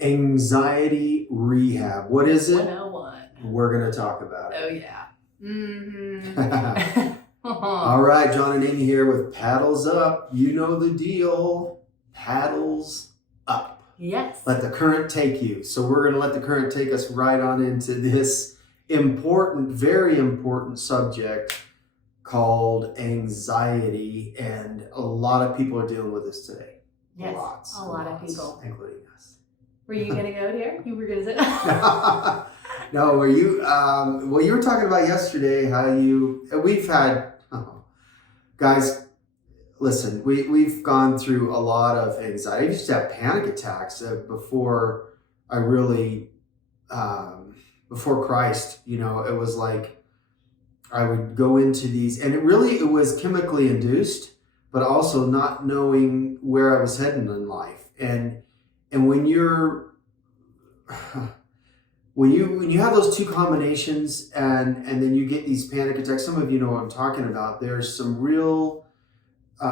Anxiety rehab. What is it? 101. We're going to talk about it. Oh, yeah. Mm-hmm. All right, John and Amy here with Paddles Up. You know the deal. Paddles up. Yes. Let the current take you. So we're going to let the current take us right on into this important, very important subject called anxiety. And a lot of people are dealing with this today. Yes, Lots. a lot of people. Including us. Were you going to go there? You were going to say... No, were you, well, you were talking about yesterday how we've had, guys, listen, we've gone through a lot of anxiety. I used to have panic attacks before I really, before Christ, it was like I would go into these, and it was chemically induced, but also not knowing where I was heading in life. And when you have those two combinations and then you get these panic attacks, some of you know what I'm talking about. There's some real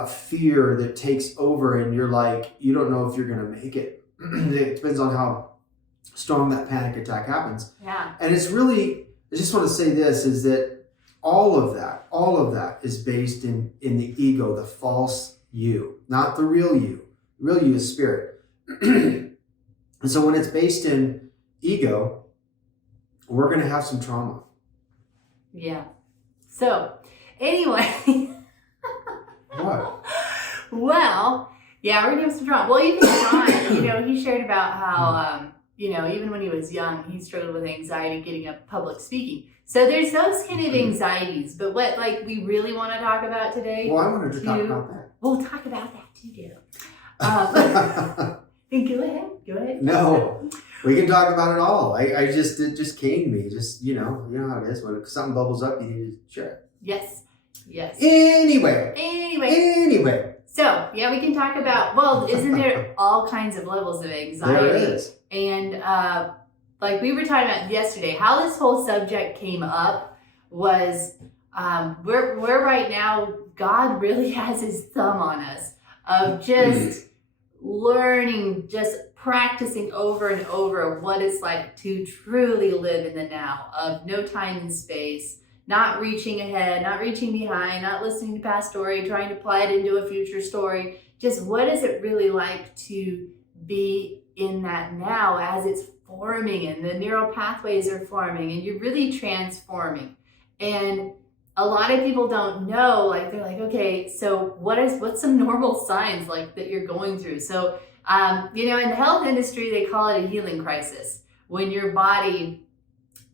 fear that takes over, and you're like, you don't know if you're going to make it. It depends on how strong that panic attack happens. Yeah. And it's really, I just want to say this, is that all of that is based in the ego, the false you, not the real you. The real you is spirit. And so when it's based in ego, we're going to have some trauma. Yeah. So, anyway. What? Well, yeah, we're going to have some trauma. Well, even John, he shared about how, even when he was young, he struggled with anxiety getting up public speaking. So there's those kind of anxieties. But what, we really want to talk about today? Well, I wanted to talk about that. We'll talk about that too. Go ahead. No, we can talk about it all. It just came to me. Just, you know how it is. When something bubbles up, you need to share it. Yes. Anyway. So, yeah, we can talk about, isn't there all kinds of levels of anxiety? There is. And we were talking about yesterday, how this whole subject came up was we're right now, God really has his thumb on us of just learning, just practicing over and over what it's like to truly live in the now, of no time and space, not reaching ahead, not reaching behind, not listening to past story, trying to apply it into a future story. Just what is it really like to be in that now as it's forming and the neural pathways are forming and you're really transforming. And a lot of people don't know, they're like, okay, so what's some normal signs that you're going through? So, in the health industry, they call it a healing crisis. When your body,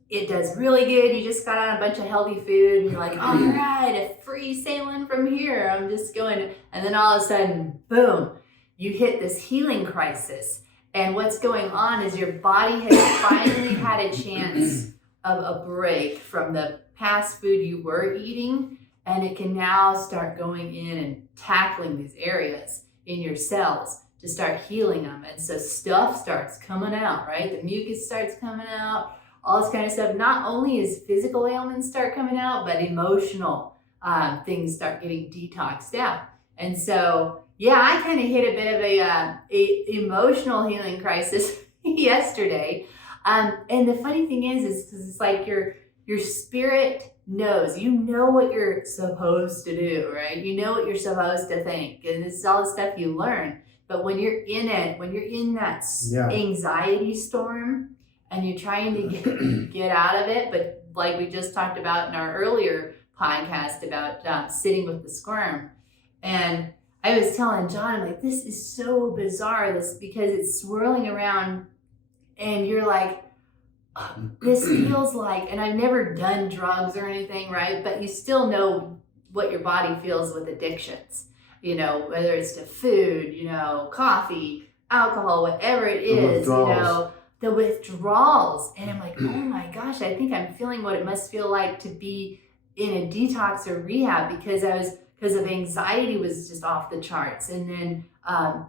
it does really good, you just got on a bunch of healthy food, and you're like, all right, a free sailing from here, I'm just going, and then all of a sudden, boom, you hit this healing crisis. And what's going on is your body has finally had a chance of a break from the past food you were eating, and it can now start going in and tackling these areas in your cells to start healing them. And so stuff starts coming out, right? The mucus starts coming out, all this kind of stuff. Not only is physical ailments start coming out, but emotional things start getting detoxed out. And so, yeah, I kind of hit a bit of a emotional healing crisis yesterday. And the funny thing is because it's like your spirit knows, you know what you're supposed to do, right? You know what you're supposed to think. And this is all the stuff you learn. But when you're in it, when you're in that anxiety storm and you're trying to get out of it, but like we just talked about in our earlier podcast about sitting with the squirm. And I was telling John, I'm like, this is so bizarre, because it's swirling around and you're like, this feels like, and I've never done drugs or anything, right? But you still know what your body feels with addictions, whether it's to food, coffee, alcohol, whatever it is, the withdrawals. And I'm like, oh my gosh, I think I'm feeling what it must feel like to be in a detox or rehab, because of anxiety was just off the charts. And then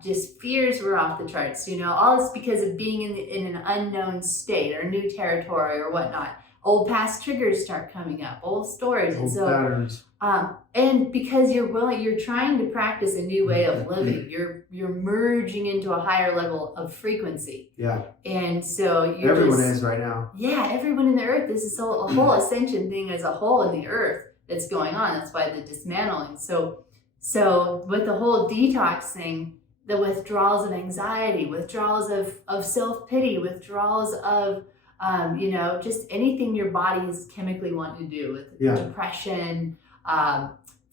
just fears were off the charts, all this because of being in an unknown state or new territory or whatnot. old past triggers start coming up, old stories. And Old so, patterns. and because you're trying to practice a new way of living, you're merging into a higher level of frequency. Yeah. And so Everyone is right now. Yeah, everyone in the earth. This is a whole ascension thing as a whole in the earth that's going on. That's why the dismantling. So with the whole detox thing, the withdrawals of anxiety, withdrawals of self-pity, withdrawals of just anything your body is chemically wanting to do with depression,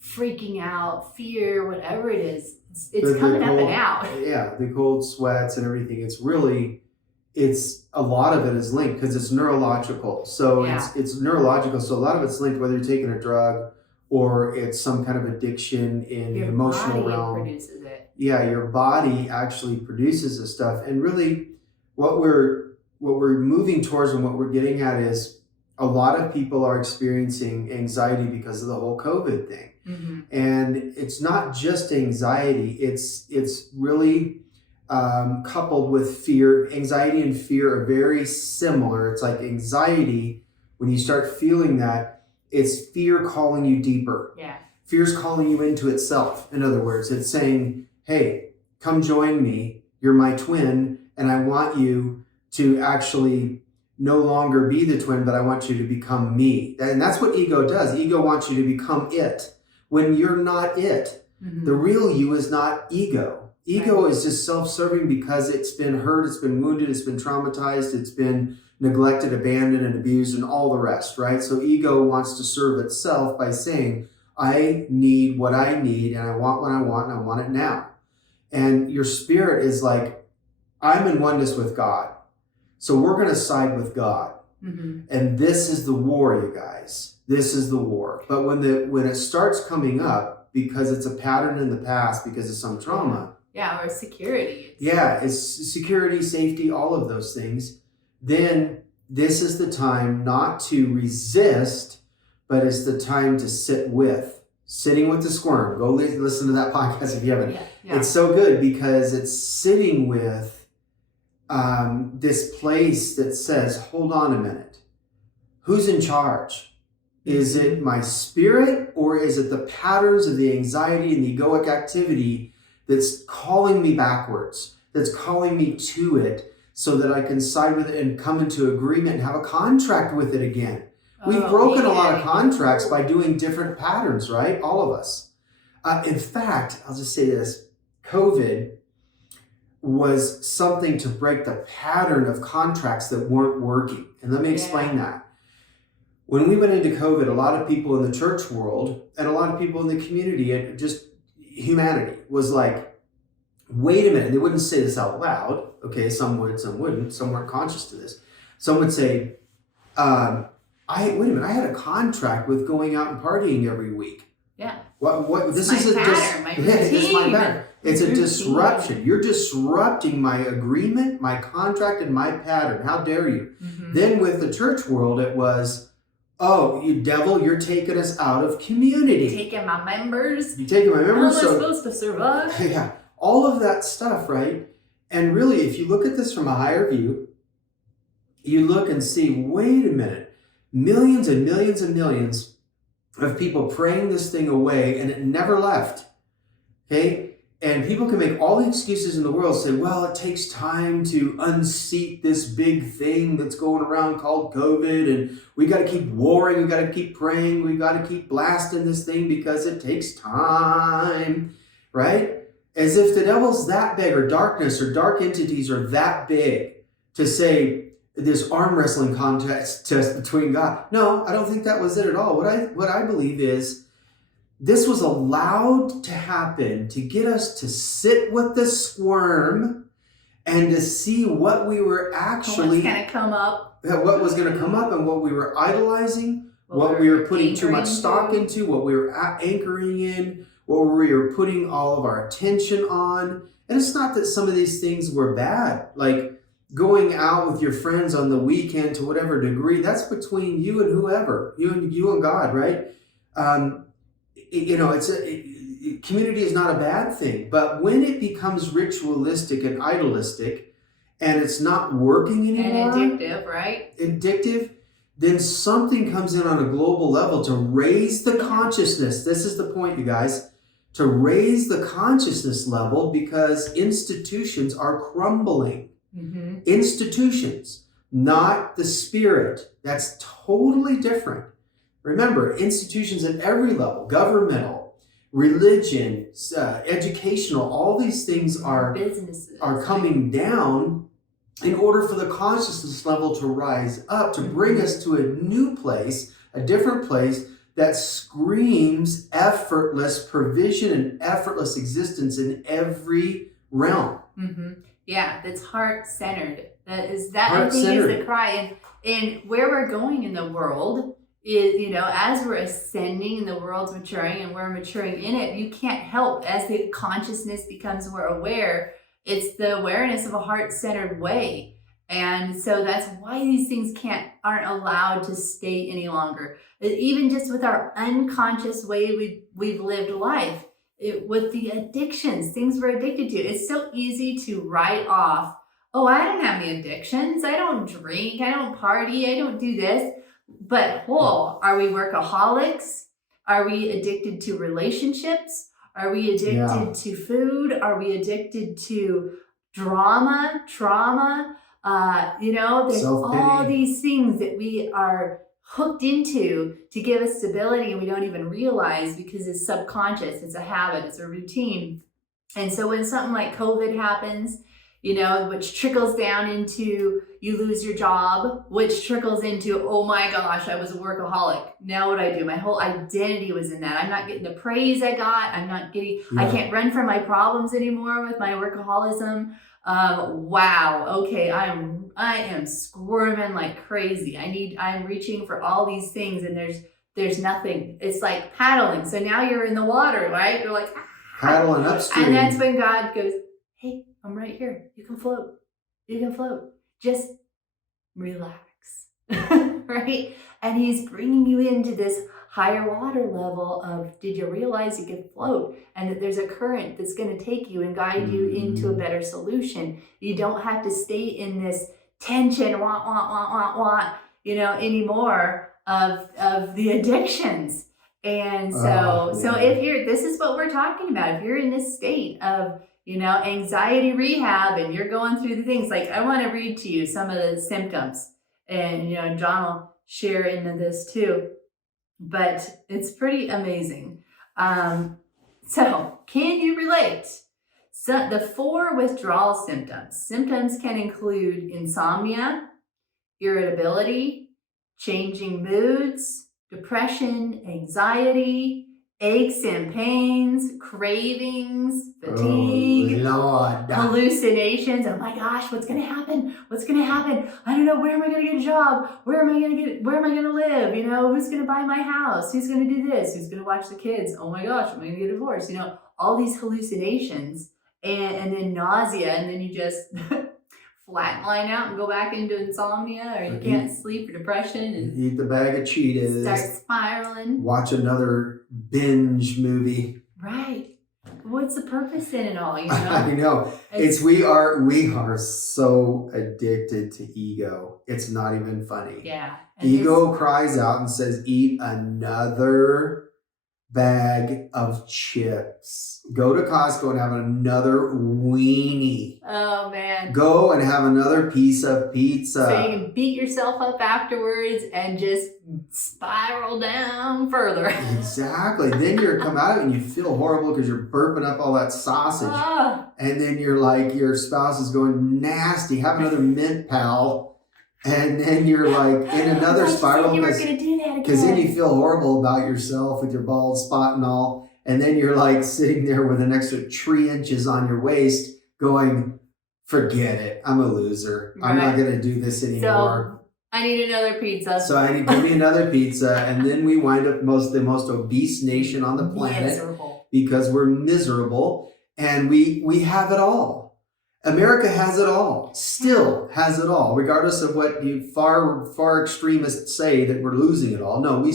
freaking out, fear, whatever it is, it's coming up and out. Yeah, the cold sweats and everything. It's a lot of it is linked because it's neurological. So it's neurological. So a lot of it's linked, whether you're taking a drug or it's some kind of addiction in the emotional realm. Produces it. Yeah, your body actually produces this stuff. And really what we're moving towards and what we're getting at is a lot of people are experiencing anxiety because of the whole COVID thing. Mm-hmm. And it's not just anxiety, it's really coupled with fear. Anxiety and fear are very similar. It's like anxiety, when you start feeling that, it's fear calling you deeper. Yeah. Fear's calling you into itself. In other words, it's saying, hey, come join me. You're my twin, and I want you to actually no longer be the twin, but I want you to become me. And that's what ego does. Ego wants you to become it when you're not it. Mm-hmm. The real you is not ego. Ego is just self-serving because it's been hurt, it's been wounded, it's been traumatized, it's been neglected, abandoned, and abused, and all the rest, right? So ego wants to serve itself by saying, I need what I need, and I want what I want, and I want it now. And your spirit is like, I'm in oneness with God. So we're going to side with God. Mm-hmm. And this is the war, you guys. This is the war. But when it starts coming up, because it's a pattern in the past, because of some trauma. Yeah, or security. It's security, safety, all of those things. Then this is the time not to resist, but it's the time to sit with. Sitting with the squirm. Go listen to that podcast if you haven't. Yeah. It's so good because it's sitting with this place that says, hold on a minute. Who's in charge? Is it my spirit, or is it the patterns of the anxiety and the egoic activity that's calling me backwards, that's calling me to it so that I can side with it and come into agreement and have a contract with it again? We've broken a lot of contracts by doing different patterns, right? All of us. In fact, I'll just say this, COVID was something to break the pattern of contracts that weren't working. And let me explain that. When we went into COVID, a lot of people in the church world and a lot of people in the community and just humanity was like, wait a minute. They wouldn't say this out loud. Okay, some would, some wouldn't. Some weren't conscious to this. Some would say, wait a minute, I had a contract with going out and partying every week. Yeah. What this is a pattern, my routine. It's my pattern. It's a disruption. You're disrupting my agreement, my contract, and my pattern. How dare you? Mm-hmm. Then with the church world, it was, oh, you devil, you're taking us out of community. You're taking my members. You're taking my members. How am I supposed to survive? Yeah, all of that stuff, right? And really, if you look at this from a higher view, you look and see, wait a minute, millions and millions and millions of people praying this thing away, and it never left, okay? And people can make all the excuses in the world, say, well, it takes time to unseat this big thing that's going around called COVID, and we got to keep warring, we got to keep praying, we got to keep blasting this thing because it takes time, right? As if the devil's that big, or darkness or dark entities are that big to say this arm wrestling contest between God. No, I don't think that was it at all. What I believe is this was allowed to happen to get us to sit with the squirm and to see what we were actually... What's going to come up. What was going to come up and what we were idolizing, what we were putting too much stock into, what we were anchoring in, what we were putting all of our attention on. And it's not that some of these things were bad. Like going out with your friends on the weekend to whatever degree, that's between you and whoever, you and God, right? Community is not a bad thing, but when it becomes ritualistic and idolistic and it's not working anymore, and addictive, right? Addictive, then something comes in on a global level to raise the consciousness. This is the point, you guys. To raise the consciousness level, because institutions are crumbling. Mm-hmm. Institutions, not the spirit. That's totally different. Remember, institutions at every level, governmental, religion, educational, all these things are businesses are coming down in order for the consciousness level to rise up, to bring us to a new place, a different place that screams effortless provision and effortless existence in every realm. Mm-hmm. Yeah, that's heart-centered. That I think Heart-centered. is the cry. And where we're going in the world is, as we're ascending and the world's maturing and we're maturing in it, you can't help, as the consciousness becomes more aware, it's the awareness of a heart-centered way. And so that's why these things aren't allowed to stay any longer. Even just with our unconscious way we've lived life, with the addictions, things we're addicted to, it's so easy to write off, oh, I don't have any addictions. I don't drink. I don't party. I don't do this. But are we workaholics? Are we addicted to relationships? Are we addicted to food? Are we addicted to trauma? There's Self-pity. all these things that we are hooked into to give us stability, and we don't even realize because it's subconscious, it's a habit, it's a routine. And so when something like COVID happens, which trickles down into you lose your job, which trickles into, oh my gosh, I was a workaholic. Now what do I do? My whole identity was in that. I'm not getting the praise I got. I can't run from my problems anymore with my workaholism. Wow. Okay. I am squirming like crazy. I'm reaching for all these things, and there's nothing. It's like paddling. So now you're in the water, right? You're like paddling upstream. And that's when God goes, hey, I'm right here. You can float. Just relax. Right? And he's bringing you into this higher water level of, did you realize you can float, and that there's a current that's going to take you and guide you into a better solution. You don't have to stay in this tension, anymore of the addictions. And so this is what we're talking about. If you're in this state of, anxiety rehab, and you're going through the things, like, I want to read to you some of the symptoms, and, John will share into this too, but it's pretty amazing. So can you relate? So the 4 withdrawal symptoms can include insomnia, irritability, changing moods, depression, anxiety, aches and pains, cravings, fatigue, hallucinations. Oh my gosh, what's going to happen? I don't know. Where am I going to get a job? Where am I going to live? Who's going to buy my house? Who's going to do this? Who's going to watch the kids? Oh my gosh, am I going to get divorced? All these hallucinations, and then nausea, and then you just flatline out and go back into insomnia, or you can't sleep, or depression, and eat the bag of Cheetos, start spiraling, watch another binge movie. Right. What's the purpose in it all? I know. We are so addicted to ego. It's not even funny. Yeah. Ego cries out and says, eat another bag of chips. Go to Costco and have another weenie. Oh man. Go and have another piece of pizza. So you can beat yourself up afterwards and just spiral down further. Exactly. Then you come out and you feel horrible because you're burping up all that sausage. And then you're like, your spouse is going nasty. Have another mint pal. And then you're like in another spiral because then you feel horrible about yourself with your bald spot and all. And then you're like sitting there with an extra 3 inches on your waist going, forget it. I'm a loser. Right. I'm not going to do this anymore. So I need another pizza. Give me another pizza. And then we wind up the most obese nation on the planet because we're miserable, and we have it all. America has it all, still has it all, regardless of what you far extremists say that we're losing it all. No, we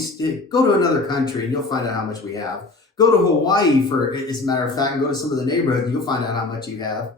go to another country and you'll find out how much we have. Go to Hawaii, as a matter of fact, and go to some of the neighborhoods and you'll find out how much you have.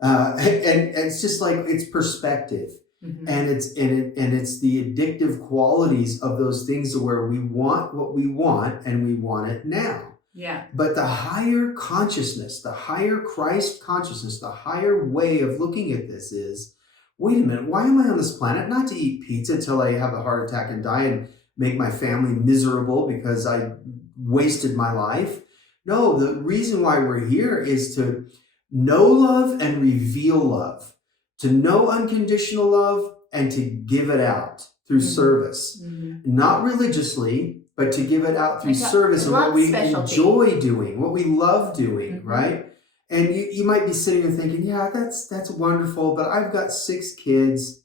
And it's just like, it's perspective. Mhm. And it's the addictive qualities of those things where we want what we want and we want it now. Yeah. But the higher consciousness, the higher Christ consciousness, the higher way of looking at this is, wait a minute, why am I on this planet? Not to eat pizza till I have a heart attack and die and make my family miserable because I wasted my life. No, the reason why we're here is to know love and reveal love, to know unconditional love and to give it out through service, not religiously, but to give it out through service and what we enjoy doing, what we love doing, right? And you might be sitting there thinking, yeah, that's wonderful, but I've got 6 kids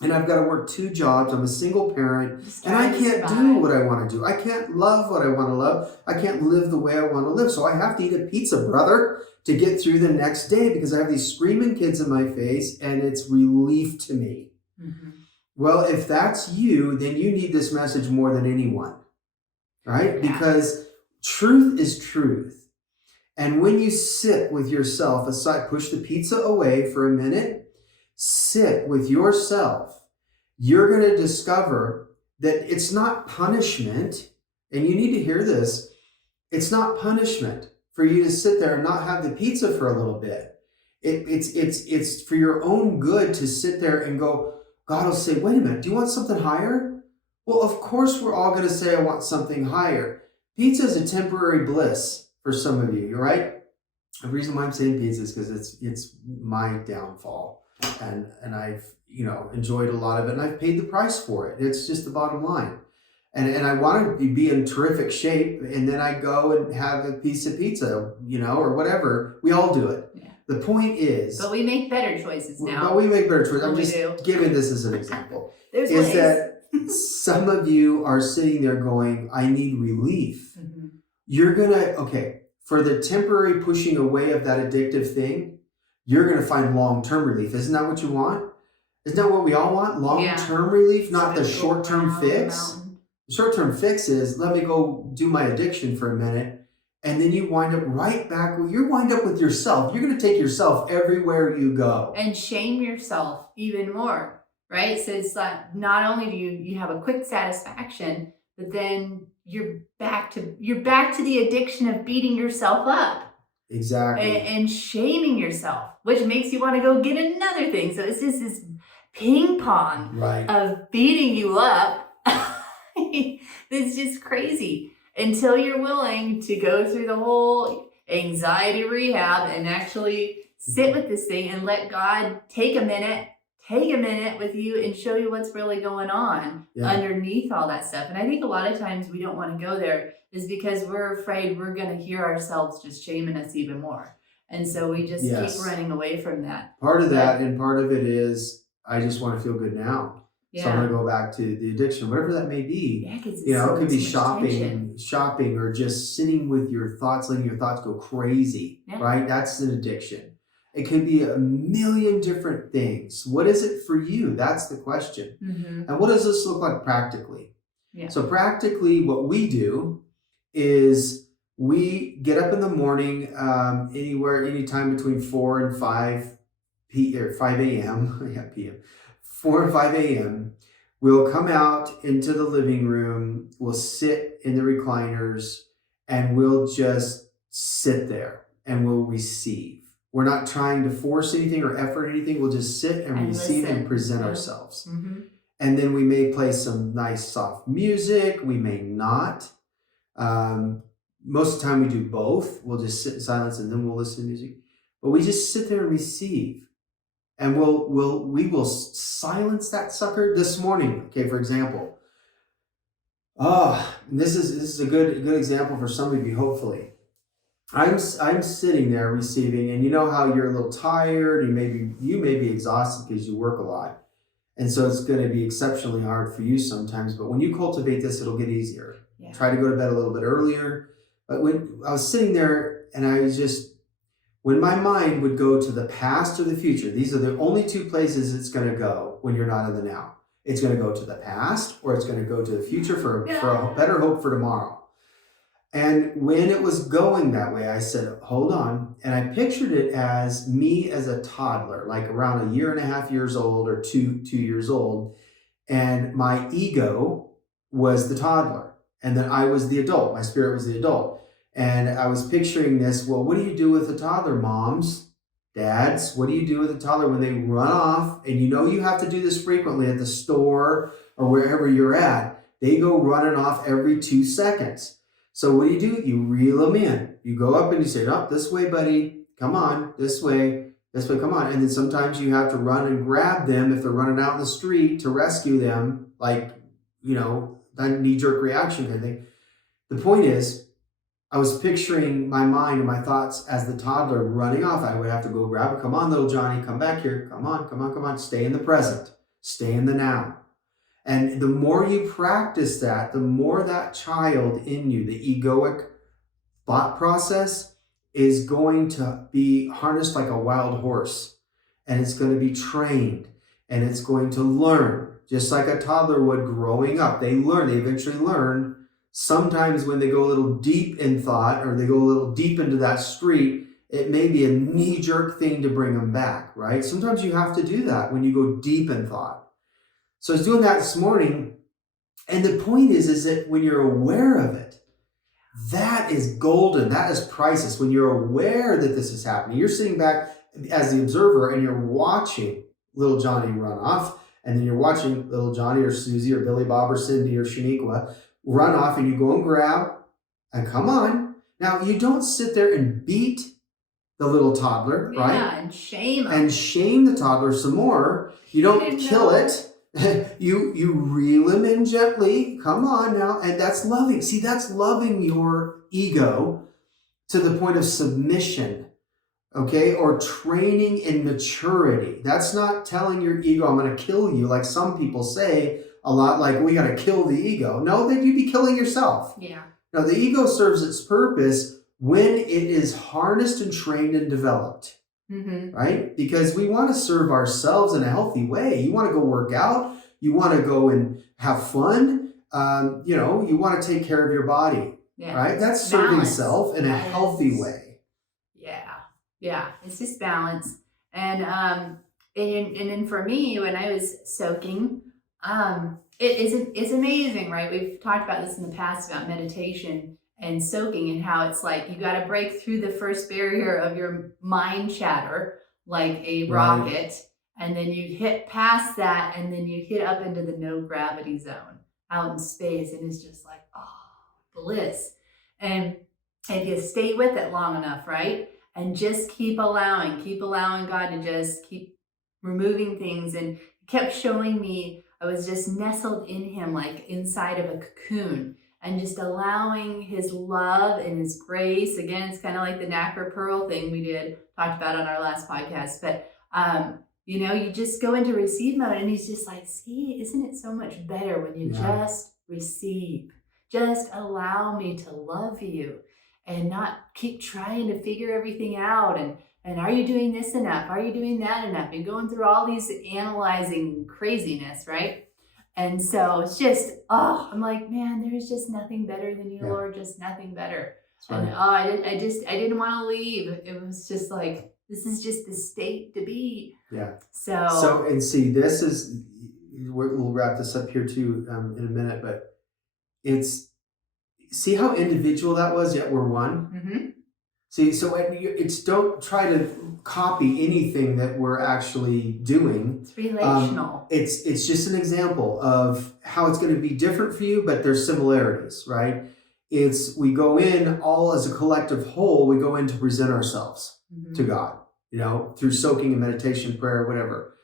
and I've got to work 2 jobs. I'm a single parent and I can't do what I want to do. I can't love what I want to love. I can't live the way I want to live. So I have to eat a pizza, brother, to get through the next day because I have these screaming kids in my face and it's relief to me. Well, if that's you, then you need this message more than anyone, right? Yeah. Because truth is truth. And when you sit with yourself aside, push the pizza away for a minute, sit with yourself, you're going to discover that it's not punishment. And you need to hear this. It's not punishment for you to sit there and not have the pizza for a little bit. It's for your own good to sit there and go, God will say, wait a minute, do you want something higher? Well, of course, we're all going to say, I want something higher. Pizza is a temporary bliss for some of you, right? The reason why I'm saying pizza is because it's my downfall. And I've, enjoyed a lot of it and I've paid the price for it. It's just the bottom line. And I want to be in terrific shape. And then I go and have a piece of pizza, or whatever. We all do it. Yeah. The point is... But we make better choices now. But we make better choices. I'm just giving this as an example. There's ways. That some of you are sitting there going, I need relief. You're going to, for the temporary pushing away of that addictive thing, you're going to find long-term relief. Isn't that what you want? Isn't that what we all want? Long-term relief, not the short-term fix. The short-term fix is, let me go do my addiction for a minute. And then you wind up right back where you wind up with yourself. You're going to take yourself everywhere you go. And shame yourself even more, right? So it's like, not only do you have a quick satisfaction, but then you're back to the addiction of beating yourself up. Exactly. And shaming yourself, which makes you want to go get another thing. So it's just this ping pong of beating you up. It's just crazy until you're willing to go through the whole anxiety rehab and actually sit with this thing and let God take a minute with you and show you what's really going on underneath all that stuff. And I think a lot of times we don't want to go there is because we're afraid we're going to hear ourselves just shaming us even more. And so we just keep running away from that. Part of that and part of it is, I just want to feel good now. Yeah. So I'm going to go back to the addiction, whatever that may be. Yeah, it could be shopping or just sitting with your thoughts, letting your thoughts go crazy, right? That's an addiction. It could be a million different things. What is it for you? That's the question. And what does this look like practically? Yeah. So practically what we do is we get up in the morning, anytime between 4 and 5 a.m. p.m. 4 and 5 a.m. We'll come out into the living room. We'll sit in the recliners and we'll just sit there and we'll receive. We're not trying to force anything or effort anything. We'll just sit and receive listen. And present ourselves. And then we may play some nice soft music. We may not. Most of the time we do both. We'll just sit in silence and then we'll listen to music. But we just sit there and receive. And we will silence that sucker this morning. Okay, for example. This is a good example for some of you, hopefully. I'm sitting there receiving, and you know how you're a little tired, you may be exhausted because you work a lot. And so it's going to be exceptionally hard for you sometimes, but when you cultivate this, it'll get easier. Yeah. Try to go to bed a little bit earlier. But when I was sitting there and when my mind would go to the past or the future, these are the only two places it's going to go when you're not in the now. It's going to go to the past or it's going to go to the future for a better hope for tomorrow. And when it was going that way, I said, hold on. And I pictured it as me as a toddler, like around 1.5 years old or 2 years old. And my ego was the toddler. And then I was the adult. My spirit was the adult. And I was picturing this. Well, what do you do with a toddler, moms, dads? What do you do with a toddler when they run off? And you have to do this frequently at the store or wherever you're at. They go running off every 2 seconds. So what do? You reel them in. You go up and you say, oh, this way, buddy. Come on, this way, come on. And then sometimes you have to run and grab them if they're running out in the street to rescue them, like, that knee-jerk reaction kind of thing. The point is, I was picturing my mind and my thoughts as the toddler running off. I would have to go grab it. Come on, little Johnny, come back here. Come on, come on, come on. Stay in the present. Stay in the now. And the more you practice that, the more that child in you, the egoic thought process, is going to be harnessed like a wild horse. And it's going to be trained. And it's going to learn, just like a toddler would growing up. They eventually learn. Sometimes when they go a little deep in thought or they go a little deep into that street, it may be a knee-jerk thing to bring them back, right? Sometimes you have to do that when you go deep in thought. So I was doing that this morning, and the point is that when you're aware of it, that is golden. That is priceless. When you're aware that this is happening, you're sitting back as the observer and you're watching little Johnny run off, and then you're watching little Johnny or Susie or Billy Bob or Cindy or Shaniqua run off, and you go and grab and come on. Now, you don't sit there and beat the little toddler, right? Yeah, and shame them. And shame the toddler some more. You don't kill it. You reel him in gently. Come on now. And that's loving. See, that's loving your ego to the point of submission, okay? Or training in maturity. That's not telling your ego, I'm going to kill you, like some people say a lot, like, we got to kill the ego. No, then you'd be killing yourself. Yeah. Now, the ego serves its purpose when it is harnessed and trained and developed. Mm-hmm. Right? Because we want to serve ourselves in a healthy way. You want to go work out. You want to go and have fun. You want to take care of your body. Yeah. Right? That's serving self in a healthy way. Yeah. Yeah. It's just balance. And then for me, when I was soaking, it's amazing, right? We've talked about this in the past about meditation and soaking and how it's like you got to break through the first barrier of your mind chatter like a rocket, and then you hit past that, and then you hit up into the no gravity zone out in space, and it's just like, bliss. And if you stay with it long enough, right, and just keep allowing God to just keep removing things, and kept showing me I was just nestled in him like inside of a cocoon, and just allowing his love and his grace. Again, it's kind of like the nacre pearl thing we talked about on our last podcast. But, you just go into receive mode, and he's just like, see, isn't it so much better when you just receive? Just allow me to love you and not keep trying to figure everything out. And are you doing this enough? Are you doing that enough? You're going through all these analyzing craziness, right? And so it's just, I'm like, man, there's just nothing better than you, Lord, just nothing better. Right. And I didn't want to leave. It was just like, this is just the state to be. Yeah. So and see, this is, we'll wrap this up here too in a minute, but see how individual that was, yet we're one? Mm-hmm. See, so it's don't try to copy anything that we're actually doing. It's relational. It's just an example of how it's going to be different for you, but there's similarities, right? We go in all as a collective whole. We go in to present ourselves to God, through soaking and meditation, prayer, whatever.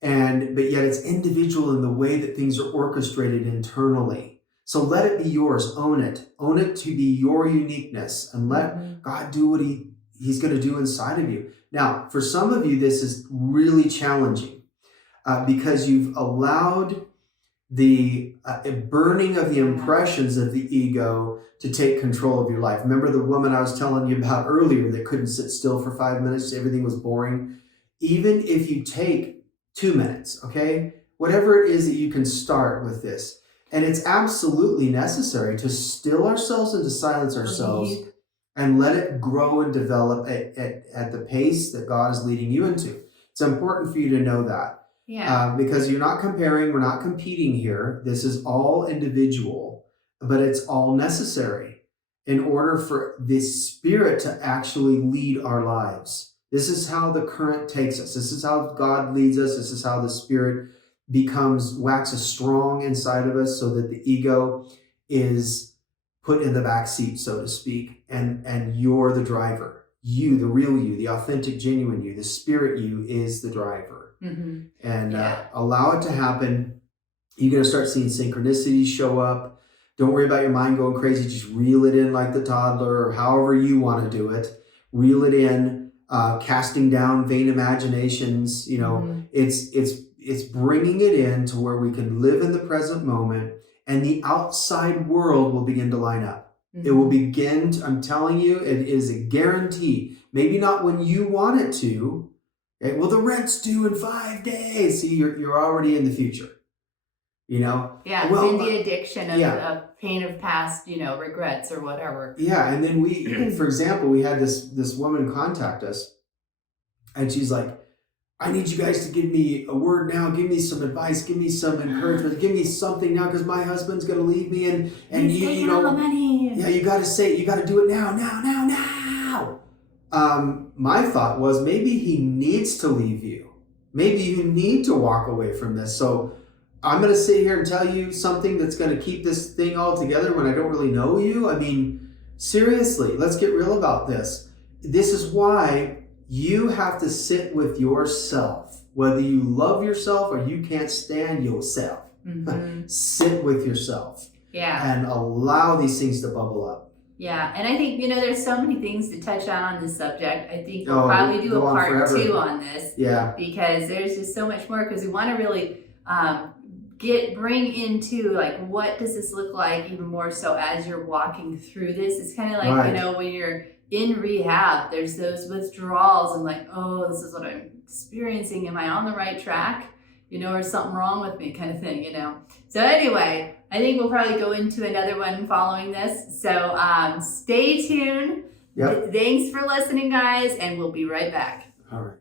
But yet it's individual in the way that things are orchestrated internally. So let it be yours. Own it. Own it to be your uniqueness, and let God do what He's going to do inside of you. Now, for some of you, this is really challenging because you've allowed the burning of the impressions of the ego to take control of your life. Remember the woman I was telling you about earlier that couldn't sit still for 5 minutes? Everything was boring. Even if you take 2 minutes, okay? Whatever it is that you can start with this. And it's absolutely necessary to still ourselves and to silence ourselves Breathe. and let it grow and develop at the pace that God is leading you into. It's important for you to know that. Yeah. Because you're not comparing, we're not competing here. This is all individual, but it's all necessary in order for the Spirit to actually lead our lives. This is how the current takes us. This is how God leads us. This is how the Spirit waxes strong inside of us so that the ego is put in the back seat, so to speak, and you're the driver. You, the real you, the authentic, genuine you, the Spirit you is the driver. And allow it to happen. You're going to start seeing synchronicities show up. Don't worry about your mind going crazy. Just reel it in like the toddler or however you want to do it. Reel it in, casting down vain imaginations. It's bringing it in to where we can live in the present moment and the outside world will begin to line up. It will begin to, I'm telling you, it is a guarantee. Maybe not when you want it to. Okay? Well, the rent's due in 5 days. See, you're already in the future. Yeah, well, in the addiction of pain of past, regrets or whatever. Yeah, and then we, for example, we had this woman contact us, and she's like, I need you guys to give me a word now, give me some advice, give me some encouragement, give me something now, because my husband's gonna leave me, and you know, all the money. Yeah, you gotta do it now. My thought was maybe he needs to leave you. Maybe you need to walk away from this. So I'm going to sit here and tell you something that's going to keep this thing all together when I don't really know you. I mean, seriously, let's get real about this. This is why you have to sit with yourself, whether you love yourself or you can't stand yourself. Sit with yourself. Yeah. And allow these things to bubble up. Yeah, and I think, there's so many things to touch on this subject. I think we'll probably do a part 2 on this. Yeah. Because there's just so much more, because we want to really bring into, like, what does this look like even more so as you're walking through this. It's kind of like, when you're in rehab, there's those withdrawals and like, oh, this is what I'm experiencing. Am I on the right track? Or is something wrong with me kind of thing, So anyway, I think we'll probably go into another one following this. So stay tuned. Yep. Thanks for listening, guys, and we'll be right back. All right.